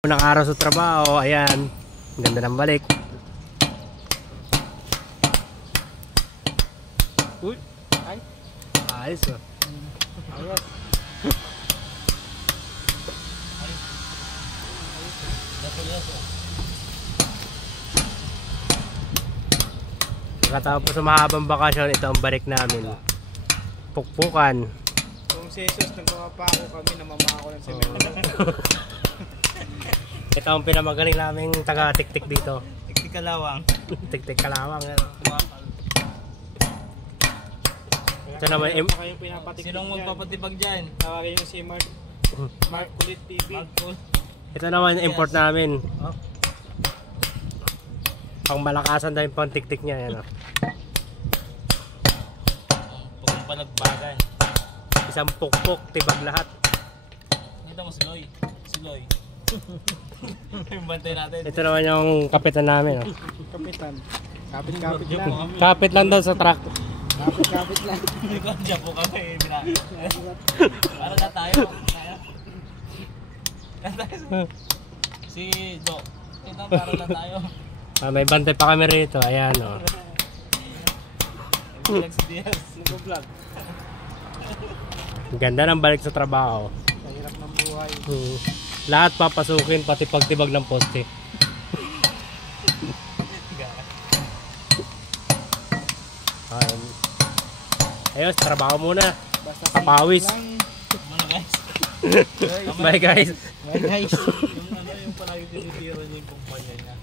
Unang araw sa trabaho, ayan. Ganda ng balik. Uy, ay. Ayos oh. Ayos. Pagkatapos sa mahabang bakasyon, ito ang balik namin. Pukpukan. Kung si Jesus, nagpapako kami, namamako ng semento. Ito ang pinamagaling naming taga-tik-tik dito. Tiktik kalawang. Tik-tik kalawang. Ito naman, Sinong magpapatibag dyan? Tawagin nyo si Mark. Mark Kulit TV. Ito naman import namin. Pang malakasan dahil pang tik-tik niya. Yan, Pagkong panagbagay. Isang pukpok, tibag lahat. Nakita mo si Loy. Si Loy. Yung bantay natin. Ito naman yung kapitan namin. Kapitan. Kapit-kapit lang. Kapit lang daw sa truck. Kapit-kapit lang. Diyan po kami. Para na tayo. Si Jo. Ito para na tayo. May bantay pa kami rito. Ayan o. Vlog si Diaz. Nag-vlog. Ganda ng balik sa trabaho. Sa hirap ng buhay. Lahat papasukin, pati pagtibag ng poste. Ayos, trabaho muna. Papawis. Bye guys. Bye guys. Yung palagi tinitira niya yung kumpanya niya.